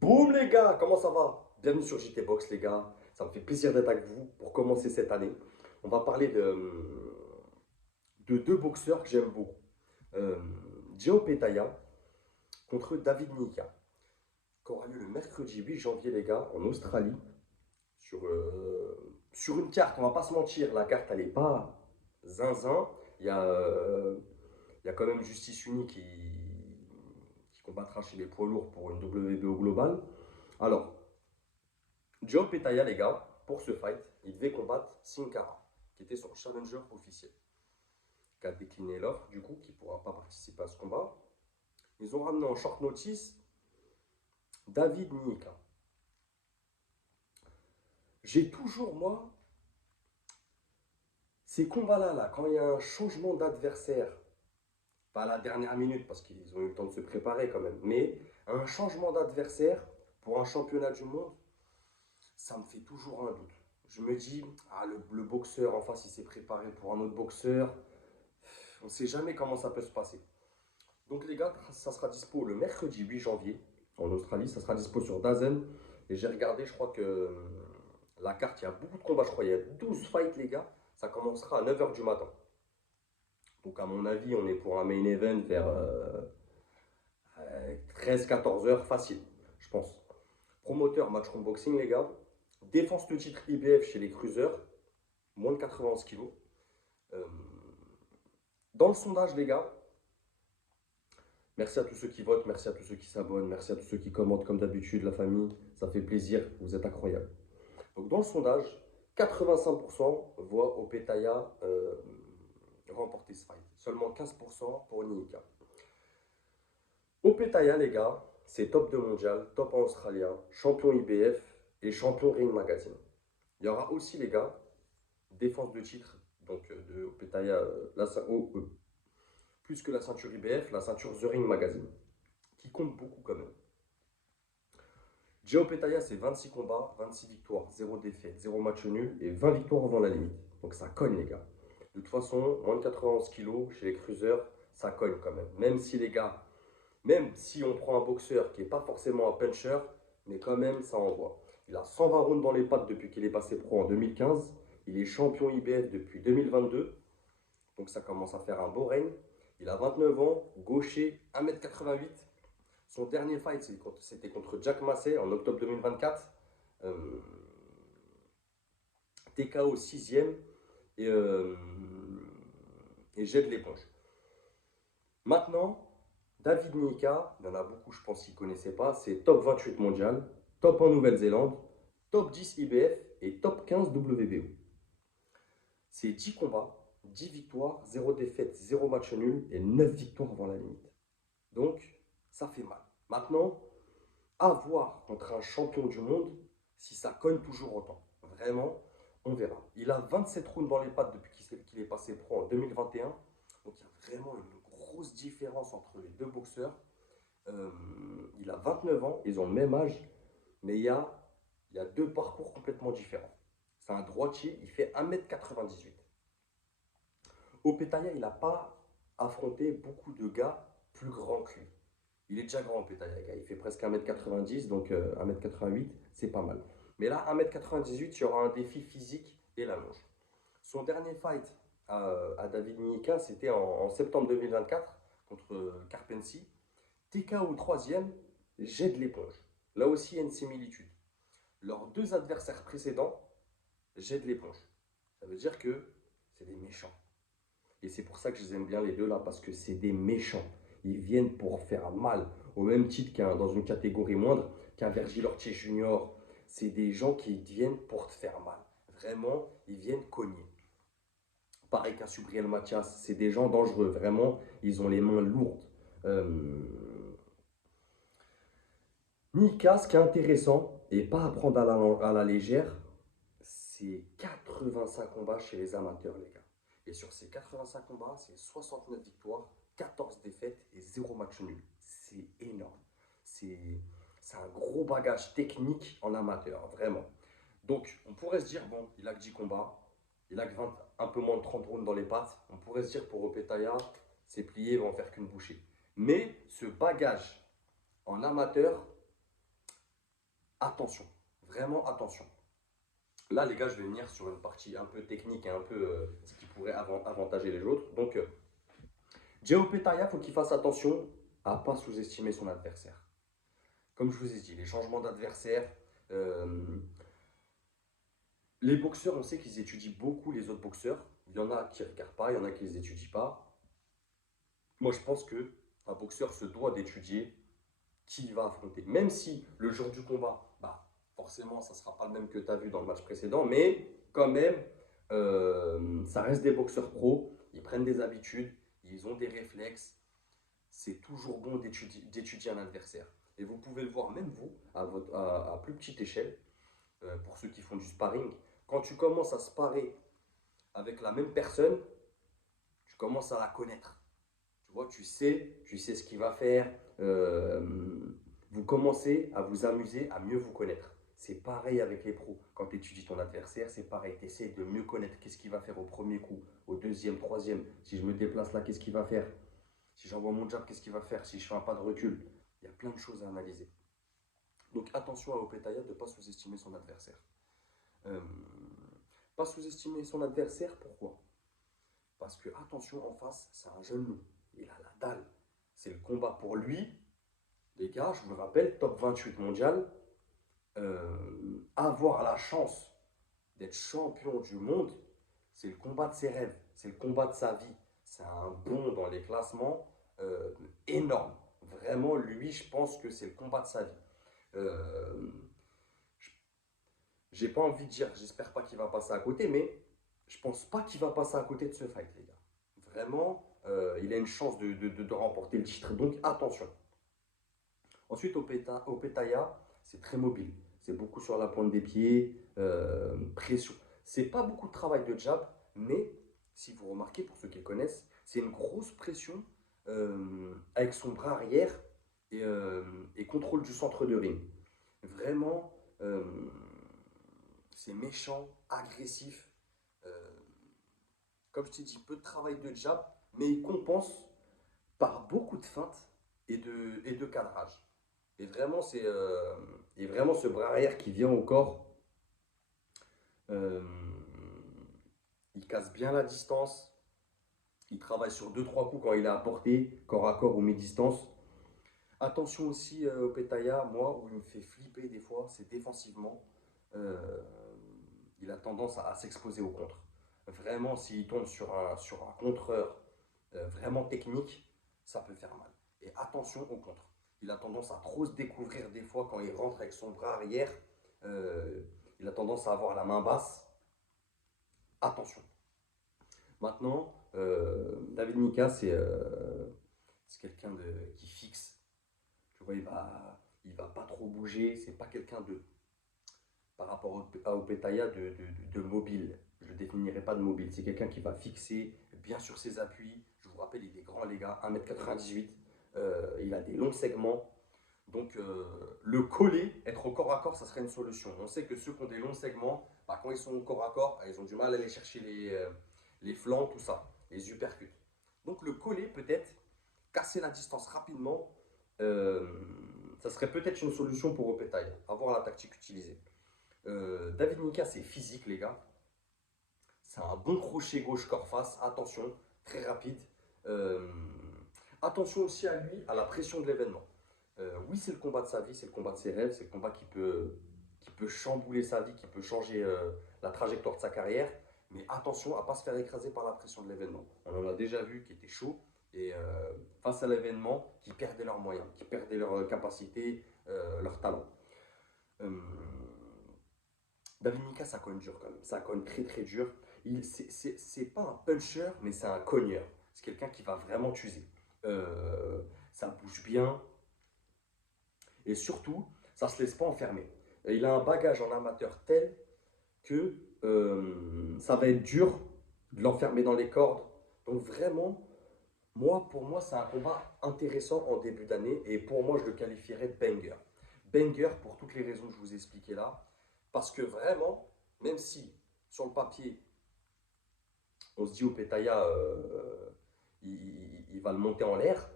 Boum les gars, comment ça va? Bienvenue sur JT Box les gars, ça me fait plaisir d'être avec vous pour commencer cette année. On va parler de deux boxeurs que j'aime beaucoup. Euh, Gio Petaya contre David Nika, qui aura lieu le mercredi 8 janvier les gars, en Australie, sur une carte, on va pas se mentir, la carte elle est pas zinzin. Il y a, euh, il y a quand même Justice Uni qui combattra chez les poids lourds pour une WBO globale. Alors, Joe Petaya, les gars, pour ce fight, il devait combattre Sin Cara, qui était son challenger officiel, qui a décliné l'offre, du coup, qui ne pourra pas participer à ce combat. Ils ont ramené en short notice David Nika. J'ai toujours, moi, ces combats-là, là, quand il y a un changement d'adversaire, pas à la dernière minute, parce qu'ils ont eu le temps de se préparer quand même, mais un changement d'adversaire pour un championnat du monde, ça me fait toujours un doute. Je me dis, ah, le boxeur en face, il s'est préparé pour un autre boxeur. On ne sait jamais comment ça peut se passer. Donc les gars, ça sera dispo le mercredi 8 janvier en Australie. Ça sera dispo sur Dazen. Et j'ai regardé, je crois que la carte, il y a beaucoup de combats. Je crois qu'il y a 12 fights, les gars. Ça commencera à 9 h du matin. Donc à mon avis, on est pour un main event vers 13-14 heures facile, je pense. Promoteur Matchroom Boxing, les gars. Défense de titre IBF chez les cruisers. Moins de 91 kilos. Euh, dans le sondage, les gars, merci à tous ceux qui votent, merci à tous ceux qui s'abonnent, merci à tous ceux qui commentent comme d'habitude, la famille, ça fait plaisir, vous êtes incroyables. Donc dans le sondage, 85% voient Opetaya remporter ce fight. Seulement 15% pour Nika. Opetaya, les gars, c'est top 2 mondial, top 1 australien, champion IBF et champion Ring Magazine. Il y aura aussi, les gars, défense de titre, donc de Opetaya, plus que la ceinture IBF, la ceinture The Ring Magazine, qui compte beaucoup quand même. Gio Petaya, c'est 26 combats, 26 victoires, 0 défaite, 0 match nul et 20 victoires avant la limite. Donc ça cogne, les gars. De toute façon, moins de 91 kilos chez les cruisers, ça cogne quand même. Même si, les gars, même si on prend un boxeur qui n'est pas forcément un puncher, mais quand même, ça envoie. Il a 120 rounds dans les pattes depuis qu'il est passé pro en 2015. Il est champion IBF depuis 2022. Donc ça commence à faire un beau règne. Il a 29 ans, gaucher, 1m88. Son dernier fight, c'était contre Jack Massey en octobre 2024. Euh, TKO 6e et, et jette l'éponge. Maintenant, David Nika, il y en a beaucoup, je pense, qui ne connaissaient pas, c'est top 28 mondial, top 1 Nouvelle-Zélande, top 10 IBF et top 15 WBO. C'est 10 combats, 10 victoires, 0 défaite, 0 match nul et 9 victoires avant la limite. Donc, ça fait mal. Maintenant, à voir contre un champion du monde si ça cogne toujours autant. Vraiment, on verra. Il a 27 rounds dans les pattes depuis qu'il est passé pro en 2021. Donc il y a vraiment une grosse différence entre les deux boxeurs. Euh, il a 29 ans, ils ont le même âge, mais il y a deux parcours complètement différents. C'est un droitier, il fait 1m98. Opetaya, il n'a pas affronté beaucoup de gars plus grands que lui. Il est déjà grand, Petaya, gars. Il fait presque 1m90, donc 1m88, c'est pas mal. Mais là, 1m98, il y aura un défi physique et la longe. Son dernier fight à David Nika, c'était en septembre 2024 contre Carpensi. TKO troisième, jette l'éponge. Là aussi, il y a une similitude. Leurs deux adversaires précédents jettent l'éponge. Ça veut dire que c'est des méchants. Et c'est pour ça que je les aime bien les deux là, parce que c'est des méchants. Ils viennent pour faire mal, au même titre dans une catégorie moindre, qu'un Vergil Ortiz Junior. C'est des gens qui viennent pour te faire mal. Vraiment, ils viennent cogner. Pareil qu'un Subriel Mathias, c'est des gens dangereux. Vraiment, ils ont les mains lourdes. Euh... Mika, ce qui est intéressant, et pas à prendre à la légère, c'est 85 combats chez les amateurs, les gars. Et sur ces 85 combats, c'est 69 victoires, 14 défaites et 0 match nul. C'est énorme. C'est un gros bagage technique en amateur, vraiment. Donc, on pourrait se dire, bon, il a que 10 combats, il a que 20, un peu moins de 30 rounds dans les pattes. On pourrait se dire, pour Opetaya, c'est plié, il va en faire qu'une bouchée. Mais ce bagage en amateur, attention, vraiment attention. Là, les gars, je vais venir sur une partie un peu technique et un peu ce qui pourrait avantager les autres. Donc, Diao Petaya, il faut qu'il fasse attention à ne pas sous-estimer son adversaire. Comme je vous ai dit, les changements d'adversaire, euh, les boxeurs, on sait qu'ils étudient beaucoup les autres boxeurs. Il y en a qui ne regardent pas, il y en a qui ne les étudient pas. Moi, je pense que un boxeur se doit d'étudier qui il va affronter. Même si le jour du combat, bah, forcément, ça ne sera pas le même que tu as vu dans le match précédent, mais quand même, ça reste des boxeurs pros, ils prennent des habitudes, ils ont des réflexes. C'est toujours bon d'étudier un adversaire. Et vous pouvez le voir, même vous, à plus petite échelle, pour ceux qui font du sparring, quand tu commences à sparer avec la même personne, tu commences à la connaître. Tu vois, tu sais ce qu'il va faire. Vous commencez à vous amuser, à mieux vous connaître. C'est pareil avec les pros. Quand tu étudies ton adversaire, c'est pareil. Tu essaies de mieux connaître qu'est-ce qu'il va faire au premier coup, au deuxième, troisième. Si je me déplace là, qu'est-ce qu'il va faire? Si j'envoie mon jab, qu'est-ce qu'il va faire? Si je fais un pas de recul? Il y a plein de choses à analyser. Donc attention à Opetaya de ne pas sous-estimer son adversaire. Euh, Pas sous-estimer son adversaire, pourquoi? Parce que, attention, en face, c'est un jeune loup. Il a la dalle. C'est le combat pour lui. Les gars, je vous le rappelle, top 28 mondial. Avoir la chance d'être champion du monde, c'est le combat de ses rêves. C'est le combat de sa vie. C'est un bond dans les classements énorme. Vraiment, lui, je pense que c'est le combat de sa vie. Euh, J'ai pas envie de dire, j'espère pas qu'il va passer à côté, mais je pense pas qu'il va passer à côté de ce fight, les gars. Vraiment, il a une chance de remporter le titre, donc attention. Ensuite, au Petaya, c'est très mobile. C'est beaucoup sur la pointe des pieds, pression. C'est pas beaucoup de travail de jab, mais si vous remarquez, pour ceux qui le connaissent, c'est une grosse pression avec son bras arrière et contrôle du centre de ring. Vraiment, c'est méchant, agressif. Euh, Comme je t'ai dit, peu de travail de jab, mais il compense par beaucoup de feintes et de cadrage. Et vraiment ce bras arrière qui vient au corps, euh, il casse bien la distance. Il travaille sur deux trois coups quand il est à portée, corps à corps ou mi-distance. Attention aussi au Petaya, moi, où il me fait flipper des fois, c'est défensivement. Euh, il a tendance à s'exposer au contre. Vraiment, s'il tombe sur un contreur vraiment technique, ça peut faire mal. Et attention au contre. Il a tendance à trop se découvrir des fois quand il rentre avec son bras arrière. Euh, il a tendance à avoir la main basse. Attention. Maintenant, David Nika, c'est quelqu'un qui fixe. Tu vois, il va pas trop bouger. C'est pas quelqu'un de, par rapport à Opetaya, de mobile. Je ne le définirais pas de mobile. C'est quelqu'un qui va fixer bien sur ses appuis. Je vous rappelle, il est grand, les gars, 1m98. Il a des longs segments. Donc, le coller, être au corps à corps, ça serait une solution. On sait que ceux qui ont des longs segments, bah, quand ils sont au corps à corps, ils ont du mal à aller chercher les flancs, tout ça, les uppercuts. Donc, le coller, peut-être, casser la distance rapidement, euh, ça serait peut-être une solution pour Opetaya, à voir la tactique utilisée. David Nika, c'est physique, les gars. C'est un bon crochet gauche corps face. Attention, très rapide. Euh, Attention aussi à lui, à la pression de l'événement. Oui, c'est le combat de sa vie, c'est le combat de ses rêves, c'est le combat qui peut chambouler sa vie, qui peut changer la trajectoire de sa carrière. Mais attention à ne pas se faire écraser par la pression de l'événement. On en a déjà vu qui était chaud et face à l'événement, qui perdaient leurs moyens, qui perdaient leurs capacités, leurs talents. Euh, David Mika, ça cogne dur quand même. Ça cogne très très dur. C'est pas un puncher, mais c'est un cogneur. C'est quelqu'un qui va vraiment t'user. Ça bouge bien. Et surtout, ça ne se laisse pas enfermer. Et il a un bagage en amateur tel que ça va être dur de l'enfermer dans les cordes. Donc vraiment, pour moi, c'est un combat intéressant en début d'année. Et pour moi, je le qualifierais de banger. Banger pour toutes les raisons que je vous ai expliquées là. Parce que vraiment, même si sur le papier, on se dit au Petaya, il va le monter en l'air,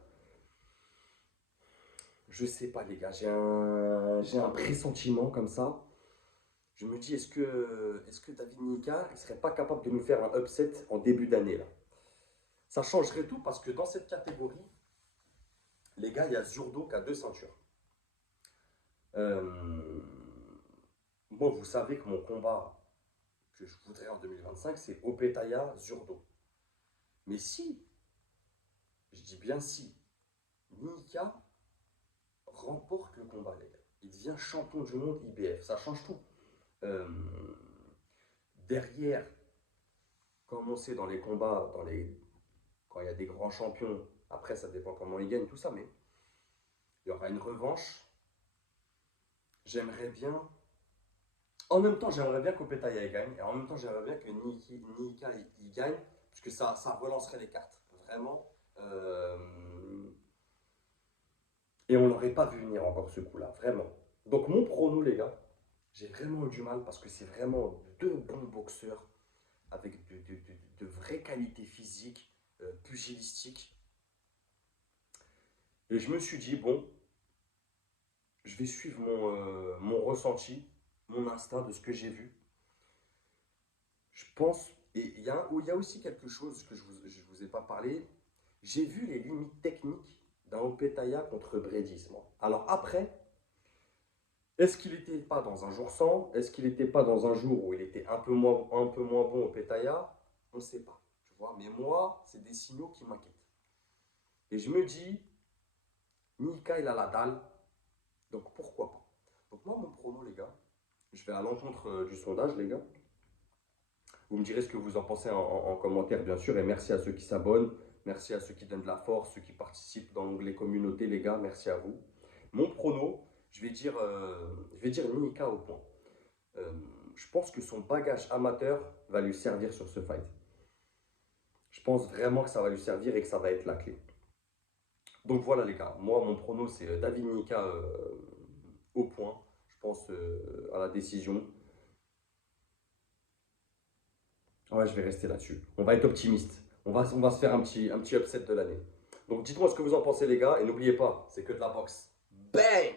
je sais pas, les gars. J'ai un pressentiment comme ça. Je me dis, est-ce que David Nika, il serait pas capable de nous faire un upset en début d'année, là? Ça changerait tout parce que dans cette catégorie, les gars, il y a Zurdo qui a deux ceintures. Euh, Bon, vous savez que mon combat que je voudrais en 2025, c'est Opetaya Zurdo. Mais si, je dis bien si, Nika remporte le combat, les gars. Il devient champion du monde IBF. Ça change tout. Euh, Derrière, comme on sait dans les combats, quand il y a des grands champions, après ça dépend comment ils gagnent, tout ça, mais il y aura une revanche. J'aimerais bien. En même temps, j'aimerais bien qu'Opetaya gagne, et en même temps, j'aimerais bien que Nika il gagne, parce que ça relancerait les cartes. Vraiment. Euh, Et on l'aurait pas vu venir encore ce coup-là, vraiment. Donc mon prono, les gars, j'ai vraiment eu du mal parce que c'est vraiment deux bons boxeurs avec de vraies qualités physiques, pugilistiques. Et je me suis dit, bon, je vais suivre mon ressenti, mon instinct de ce que j'ai vu. Je pense, et il y a aussi quelque chose que je vous ai pas parlé. J'ai vu les limites techniques d'un Opetaya contre Bredis, moi. Alors après, est-ce qu'il n'était pas dans un jour sans? Est-ce qu'il n'était pas dans un jour où il était un peu moins bon au Pétaya? On ne sait pas, tu vois. Mais moi, c'est des signaux qui m'inquiètent. Et je me dis, Nika, il a la dalle, donc pourquoi pas? Donc moi, mon prono, les gars, je vais à l'encontre du sondage, les gars. Vous me direz ce que vous en pensez en commentaire, bien sûr. Et merci à ceux qui s'abonnent, merci à ceux qui donnent de la force, ceux qui participent dans l'onglet communauté, les gars. Merci à vous. Mon prono, je vais dire Nika au point. Euh, je pense que son bagage amateur va lui servir sur ce fight. Je pense vraiment que ça va lui servir et que ça va être la clé. Donc voilà les gars, moi mon prono c'est David Nika au point. Je pense à la décision. Ouais, je vais rester là-dessus. On va être optimiste. On va se faire un petit upset de l'année. Donc dites-moi ce que vous en pensez les gars et n'oubliez pas, c'est que de la boxe. Bang!